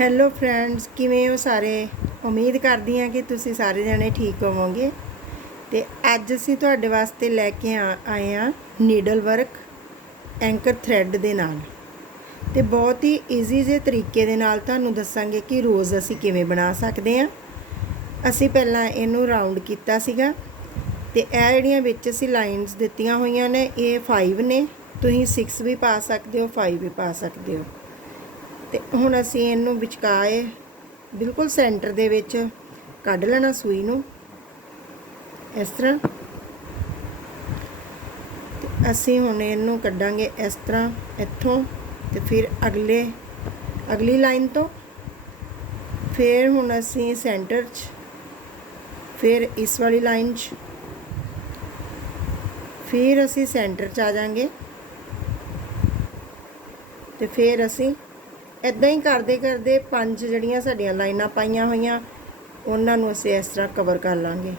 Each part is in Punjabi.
ਹੈਲੋ ਫਰੈਂਡਸ ਕਿਵੇਂ ਹੋ ਸਾਰੇ? ਉਮੀਦ ਕਰਦੀ ਹਾਂ ਕਿ ਤੁਸੀਂ ਸਾਰੇ ਜਣੇ ਠੀਕ ਹੋਵੋਗੇ। ਤੇ ਅੱਜ ਅਸੀਂ ਤੁਹਾਡੇ ਵਾਸਤੇ ਲੈ ਕੇ ਆ- ਆਏ ਹਾਂ ਨੀਡਲ ਵਰਕ ਐਂਕਰ ਥ੍ਰੈਡ ਦੇ ਨਾਲ। ਤੇ ਬਹੁਤ ਹੀ ਈਜ਼ੀ ਜਿਹੇ ਤਰੀਕੇ ਦੇ ਨਾਲ ਤੁਹਾਨੂੰ ਦੱਸਾਂਗੇ ਕਿ ਰੋਜ਼ ਅਸੀਂ ਕਿਵੇਂ ਬਣਾ ਸਕਦੇ ਹਾਂ। ਅਸੀਂ ਪਹਿਲਾਂ ਇਹਨੂੰ ਰਾਉਂਡ ਕੀਤਾ ਸੀਗਾ। ਤੇ ਇਹ ਜਿਹੜੀਆਂ ਵਿੱਚ ਅਸੀਂ ਲਾਈਨਸ ਦਿੱਤੀਆਂ ਹੋਈਆਂ ਨੇ, ਇਹ 5 ਨੇ। ਤੁਸੀਂ 6 ਵੀ ਪਾ ਸਕਦੇ ਹੋ 5 ਵੀ ਪਾ ਸਕਦੇ ਹੋ। ਤੇ ਹੁਣ ਅਸੀਂ ਇਹਨੂੰ ਵਿਚਕਾਏ ਬਿਲਕੁਲ ਸੈਂਟਰ ਦੇ ਵਿੱਚ ਕੱਢ ਲੈਣਾ ਸੂਈ ਨੂੰ। ਇਸ ਤਰ੍ਹਾਂ। ਤੇ ਅਸੀਂ ਹੁਣ ਇਹਨੂੰ ਕੱਢਾਂਗੇ ਇਸ ਤਰ੍ਹਾਂ ਇੱਥੋਂ ਤੇ ਫਿਰ ਅਗਲੇ, ਅਗਲੀ ਲਾਈਨ ਤੋਂ। ਫਿਰ ਹੁਣ ਅਸੀਂ ਸੈਂਟਰ 'ਚ, ਫਿਰ ਇਸ ਵਾਲੀ ਲਾਈਨ 'ਚ। ਫਿਰ ਅਸੀਂ ਸੈਂਟਰ 'ਚ ਆ ਜਾਾਂਗੇ। ਤੇ ਫਿਰ ਅਸੀਂ ਇਦਾਂ ਹੀ ਕਰਦੇ ਕਰਦੇ ਪੰਜ ਜਿਹੜੀਆਂ ਸਾਡੀਆਂ ਲਾਈਨਾਂ ਪਾਈਆਂ ਹੋਈਆਂ, ਉਹਨਾਂ ਨੂੰ ਅਸੀਂ ਇਸ ਤਰ੍ਹਾਂ ਕਵਰ ਕਰ ਲਾਂਗੇ।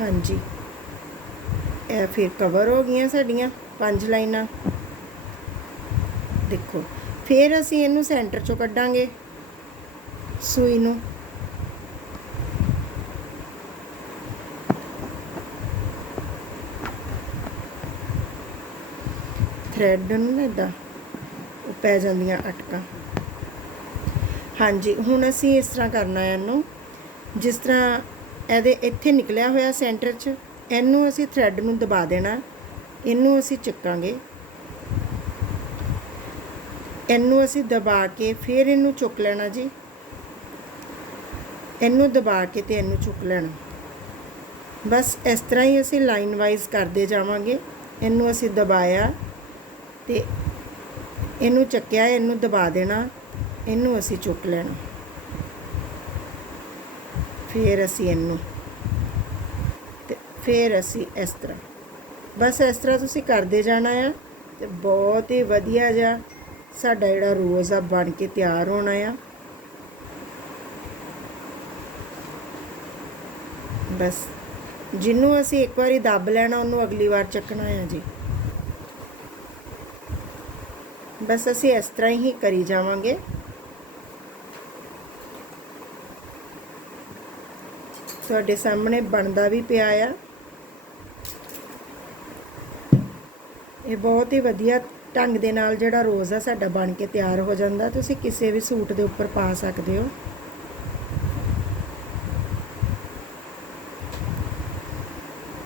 ਹਾਂਜੀ। ਇਹ ਫਿਰ ਕਵਰ ਹੋ ਗਈਆਂ ਸਾਡੀਆਂ ਪੰਜ ਲਾਈਨਾਂ। ਦੇਖੋ, ਫਿਰ ਅਸੀਂ ਇਹਨੂੰ ਸੈਂਟਰ ਚੋਂ ਕੱਢਾਂਗੇ। ਸੂਈ ਨੂੰ। ਥਰੈਡ ਨੂੰ ਨਾ ਏਦਾਂ ਉਹ ਪੈ ਜਾਂਦੀਆਂ ਅਟਕਾਂ। ਹਾਂਜੀ, ਹੁਣ ਅਸੀਂ ਇਸ ਤਰ੍ਹਾਂ ਕਰਨਾ ਹੈ ਇਹਨੂੰ। ਜਿਸ ਤਰ੍ਹਾਂ ਇਹਦੇ ਇੱਥੇ ਨਿਕਲਿਆ ਹੋਇਆ ਸੈਂਟਰ 'ਚ, ਇਹਨੂੰ ਅਸੀਂ ਥਰੈਡ ਨੂੰ ਦਬਾ ਦੇਣਾ। ਇਹਨੂੰ ਅਸੀਂ ਚੱਕਾਂਗੇ। ਇਹਨੂੰ ਅਸੀਂ ਦਬਾ ਕੇ ਫਿਰ ਇਹਨੂੰ ਚੁੱਕ ਲੈਣਾ ਜੀ। ਇਹਨੂੰ ਦਬਾ ਕੇ ਤੇ ਇਹਨੂੰ ਚੁੱਕ ਲੈਣਾ। ਬਸ ਇਸ ਤਰ੍ਹਾਂ ਹੀ ਅਸੀਂ ਲਾਈਨ ਵਾਈਜ਼ ਕਰਦੇ ਜਾਵਾਂਗੇ। ਇਹਨੂੰ ਅਸੀਂ ਦਬਾਇਆ। ਤੇ ਇਹਨੂੰ ਚੱਕਿਆ, ਇਹਨੂੰ ਦਬਾ ਦੇਣਾ, ਇਹਨੂੰ ਅਸੀਂ ਚੁੱਕ ਲੈਣਾ। ਫਿਰ ਅਸੀਂ ਇਹਨੂੰ ਤੇ ਫਿਰ ਅਸੀਂ ਇਸ ਤਰ੍ਹਾਂ। ਬਸ ਇਸ ਤਰ੍ਹਾਂ ਤੁਸੀਂ ਕਰਦੇ ਜਾਣਾ ਆ ਤੇ ਬਹੁਤ ਹੀ ਵਧੀਆ ਜਿਹਾ ਸਾਡਾ ਜਿਹੜਾ ਰੋਜ਼ ਆ ਬਣ ਕੇ ਤਿਆਰ ਹੋਣਾ ਆ। ਬਸ, ਜਿਹਨੂੰ ਅਸੀਂ ਇੱਕ ਵਾਰੀ ਦੱਬ ਲੈਣਾ, ਉਹਨੂੰ ਅਗਲੀ ਵਾਰ ਚੱਕਣਾ ਆ ਜੀ। ਬਸ ਅਸੀਂ ਇਸ ਤਰ੍ਹਾਂ ਹੀ ਕਰੀ ਜਾਵਾਂਗੇ। ਤੁਹਾਡੇ ਸਾਹਮਣੇ ਬਣਦਾ ਵੀ ਪਿਆ ਆ। ਇਹ ਬਹੁਤ ਹੀ ਵਧੀਆ ਢੰਗ ਦੇ ਨਾਲ ਜਿਹੜਾ ਰੋਜ਼ ਆ ਸਾਡਾ ਬਣ ਕੇ ਤਿਆਰ ਹੋ ਜਾਂਦਾ। ਤੁਸੀਂ ਕਿਸੇ ਵੀ ਸੂਟ ਦੇ ਉੱਪਰ ਪਾ ਸਕਦੇ ਹੋ।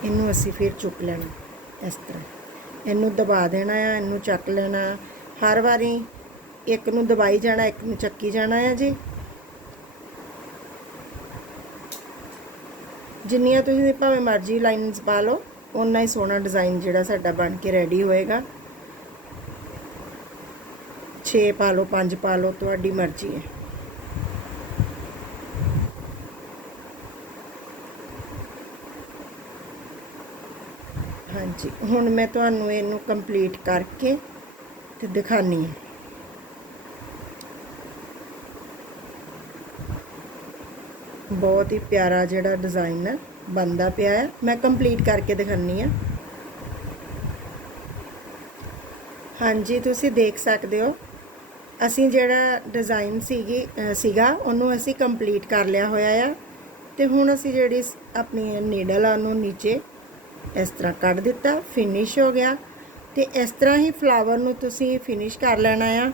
ਇਹਨੂੰ ਅਸੀਂ ਫਿਰ ਚੁੱਕ ਲੈਣਾ ਇਸ ਤਰ੍ਹਾਂ। ਇਹਨੂੰ ਦਬਾ ਦੇਣਾ ਆ, ਇਹਨੂੰ ਚੱਕ ਲੈਣਾ। ਹਰ ਵਾਰੀ ਇੱਕ ਨੂੰ ਦਬਾਈ ਜਾਣਾ, ਇੱਕ ਨੂੰ ਚੱਕੀ ਜਾਣਾ ਆ ਜੀ। ਜਿੰਨੀਆਂ ਤੁਸੀਂ ਭਾਵੇਂ ਮਰਜ਼ੀ ਲਾਈਨਸ ਪਾ ਲਓ, ਓਨਾ ਹੀ ਸੋਹਣਾ ਡਿਜ਼ਾਈਨ ਜਿਹੜਾ ਸਾਡਾ ਬਣ ਕੇ ਰੈਡੀ ਹੋਏਗਾ। 6 ਪਾ ਲਓ 5 ਪਾ ਲਓ, ਤੁਹਾਡੀ ਮਰਜ਼ੀ ਹੈ। ਹਾਂਜੀ, ਹੁਣ ਮੈਂ ਤੁਹਾਨੂੰ ਇਹਨੂੰ ਕੰਪਲੀਟ ਕਰਕੇ ਤੇ ਦਿਖਾਨੀ ਹੈ ਬਹੁਤ ਹੀ ਪਿਆਰਾ ਜਿਹੜਾ ਡਿਜ਼ਾਈਨ ਹੈ ਬੰਦਾ ਪਿਆ ਹੈ ਮੈਂ ਕੰਪਲੀਟ ਕਰਕੇ ਦਿਖਾਨੀ ਆ। ਹਾਂਜੀ, ਤੁਸੀਂ ਦੇਖ ਸਕਦੇ ਹੋ। ਅਸੀਂ ਜਿਹੜਾ ਡਿਜ਼ਾਈਨ ਸੀਗੀ ਸੀਗਾ, ਉਹਨੂੰ ਅਸੀਂ ਕੰਪਲੀਟ ਕਰ ਲਿਆ ਹੋਇਆ ਆ। ਤੇ ਹੁਣ ਅਸੀਂ ਜਿਹੜੀ ਆਪਣੀ ਨੀਡਲ ਆ ਉਹਨੂੰ ਨੀਚੇ ਇਸ ਤਰ੍ਹਾਂ ਕੱਢ ਦਿੱਤਾ ਫਿਨਿਸ਼ ਹੋ ਗਿਆ। ਤੇ ਇਸ ਤਰ੍ਹਾਂ ਹੀ ਫਲਾਵਰ ਨੂੰ ਤੁਸੀਂ ਫਿਨਿਸ਼ ਕਰ ਲੈਣਾ ਆ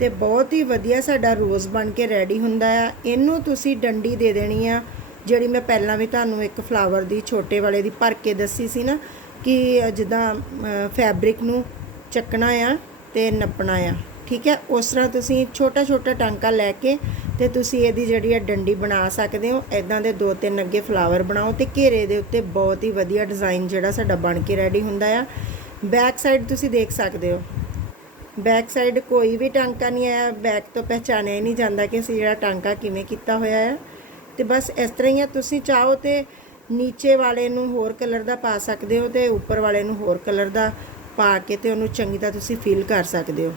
ਤੇ ਬਹੁਤ ਹੀ ਵਧੀਆ ਸਾਡਾ ਰੋਜ਼ ਬਣ ਕੇ ਰੈਡੀ ਹੁੰਦਾ ਆ। ਇਹਨੂੰ ਤੁਸੀਂ ਡੰਡੀ ਦੇ ਦੇਣੀ ਆ, ਜਿਹੜੀ ਮੈਂ ਪਹਿਲਾਂ ਵੀ ਤੁਹਾਨੂੰ ਇੱਕ ਫਲਾਵਰ ਦੀ ਛੋਟੇ ਵਾਲੇ ਦੀ ਭਰ ਕੇ ਦੱਸੀ ਸੀ ਨਾ, ਕਿ ਜਿੱਦਾਂ ਫੈਬਰਿਕ ਨੂੰ ਚੱਕਣਾ ਆ ਤੇ ਨੱਪਣਾ ਆ। ਠੀਕ ਹੈ? ਉਸ ਤਰ੍ਹਾਂ ਤੁਸੀਂ ਛੋਟਾ ਛੋਟਾ ਟਾਂਕਾ ਲੈ ਕੇ ਤੇ ਤੁਸੀਂ ਇਹਦੀ ਜਿਹੜੀ ਹੈ ਡੰਡੀ ਬਣਾ ਸਕਦੇ ਹੋ। ਐਦਾਂ ਦੇ ਦੋ ਤਿੰਨ ਅੱਗੇ ਫਲਾਵਰ ਬਣਾਓ ਤੇ ਘੇਰੇ ਦੇ ਉੱਤੇ ਬਹੁਤ ਹੀ ਵਧੀਆ ਡਿਜ਼ਾਈਨ ਜਿਹੜਾ ਸਾਡਾ ਬਣ ਕੇ ਰੈਡੀ ਹੁੰਦਾ ਆ। ਬੈਕ ਸਾਈਡ ਤੁਸੀਂ ਦੇਖ ਸਕਦੇ ਹੋ। ਬੈਕ ਸਾਈਡ ਕੋਈ ਵੀ ਟਾਂਕਾ ਨਹੀਂ ਆਇਆ, ਬੈਕ ਤੋਂ ਪਹਿਚਾਣਿਆ ਹੀ ਨਹੀਂ ਜਾਂਦਾ ਕਿ ਅਸੀਂ ਜਿਹੜਾ ਟਾਂਕਾ ਕਿਵੇਂ ਕੀਤਾ ਹੋਇਆ ਹੈ। ਤੇ ਬਸ ਇਸ ਤਰ੍ਹਾਂ ਹੀ ਆ, ਤੁਸੀਂ ਚਾਹੋ ਤੇ ਨੀਚੇ ਵਾਲੇ ਨੂੰ ਹੋਰ ਕਲਰ ਦਾ ਪਾ ਸਕਦੇ ਹੋ ਤੇ ਉੱਪਰ ਵਾਲੇ ਨੂੰ ਹੋਰ ਕਲਰ ਦਾ ਪਾ ਕੇ ਤੇ ਉਹਨੂੰ ਚੰਗੀ ਤਰ੍ਹਾਂ ਤੁਸੀਂ ਫਿਲ ਕਰ ਸਕਦੇ ਹੋ।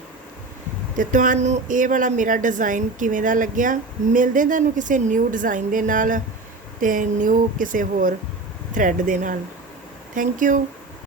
ਤੇ ਤੁਹਾਨੂੰ ਇਹ ਵਾਲਾ ਮੇਰਾ ਡਿਜ਼ਾਈਨ ਕਿਵੇਂ ਦਾ ਲੱਗਿਆ? ਮਿਲਦੇ ਤੁਹਾਨੂੰ ਕਿਸੇ ਨਿਊ ਡਿਜ਼ਾਈਨ ਦੇ ਨਾਲ ਤੇ ਨਿਊ ਕਿਸੇ ਹੋਰ ਥ੍ਰੈਡ ਦੇ ਨਾਲ। Thank you